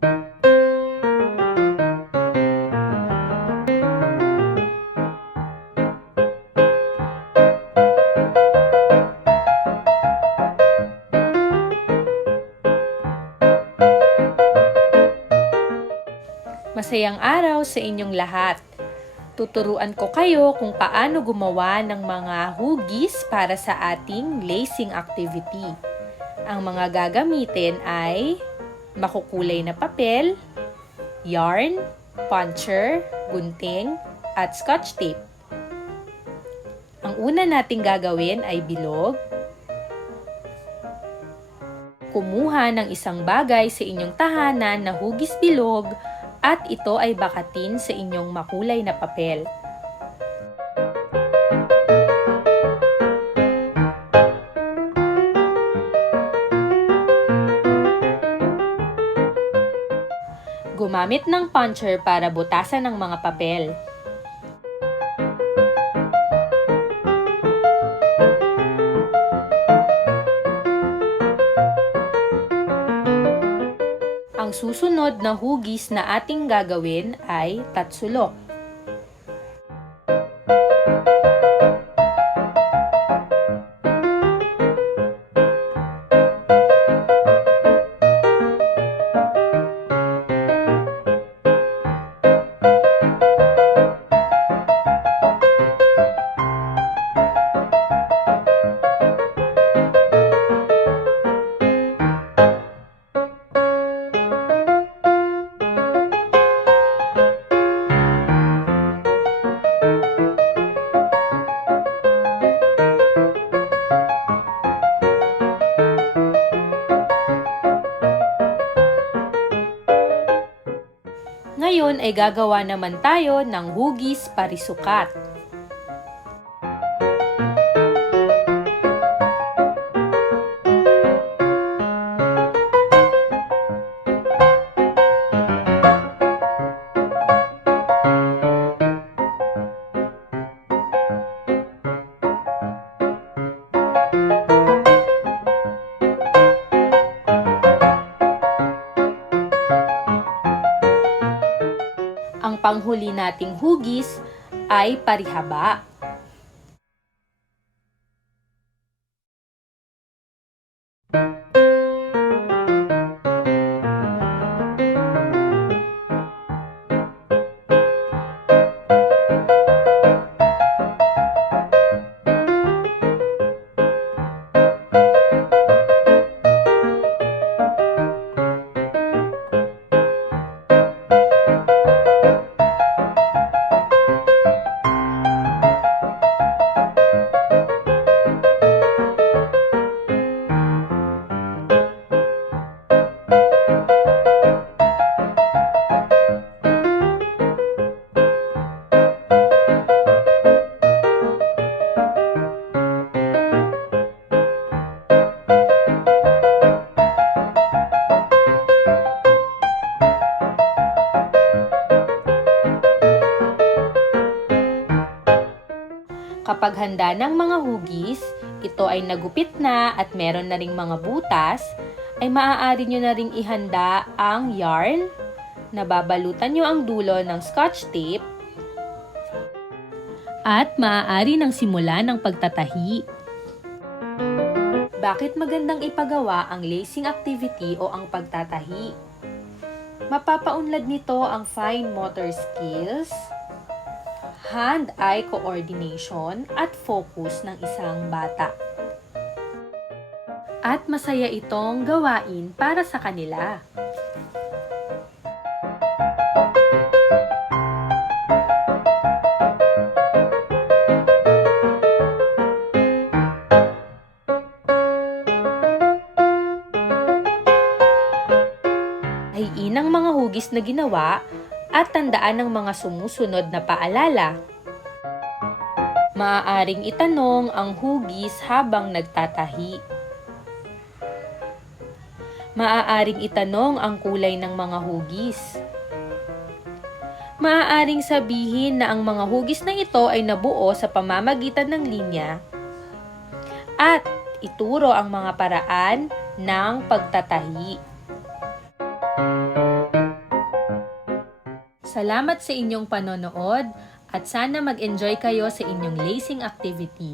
Masayang araw sa inyong lahat. Tuturuan ko kayo kung paano gumawa ng mga hugis para sa ating lacing activity. Ang mga gagamitin ay makukulay na papel, yarn, puncher, gunting, at scotch tape. Ang una nating gagawin ay bilog. Kumuha ng isang bagay sa inyong tahanan na hugis bilog at ito ay bakatin sa inyong makulay na papel. Gumamit ng puncher para butasan ng mga papel. Ang susunod na hugis na ating gagawin ay tatsulok. Ngayon ay gagawa naman tayo ng hugis parisukat. Ang panghuli nating hugis ay parihaba. Kapag handa ng mga hugis, ito ay nagupit na at meron na ring mga butas, ay maaari nyo na ring ihanda ang yarn, nababalutan nyo ang dulo ng scotch tape, at maaari nang simulan ng pagtatahi. Bakit magandang ipagawa ang lacing activity o ang pagtatahi? Mapapaunlad nito ang fine motor skills, hand-eye coordination at focus ng isang bata. At masaya itong gawain para sa kanila. Hayin ang mga hugis na ginawa at tandaan ang mga sumusunod na paalala. Maaaring itanong ang hugis habang nagtatahi. Maaaring itanong ang kulay ng mga hugis. Maaaring sabihin na ang mga hugis na ito ay nabuo sa pamamagitan ng linya at ituro ang mga paraan ng pagtatahi. Salamat sa inyong panonood at sana mag-enjoy kayo sa inyong lacing activity.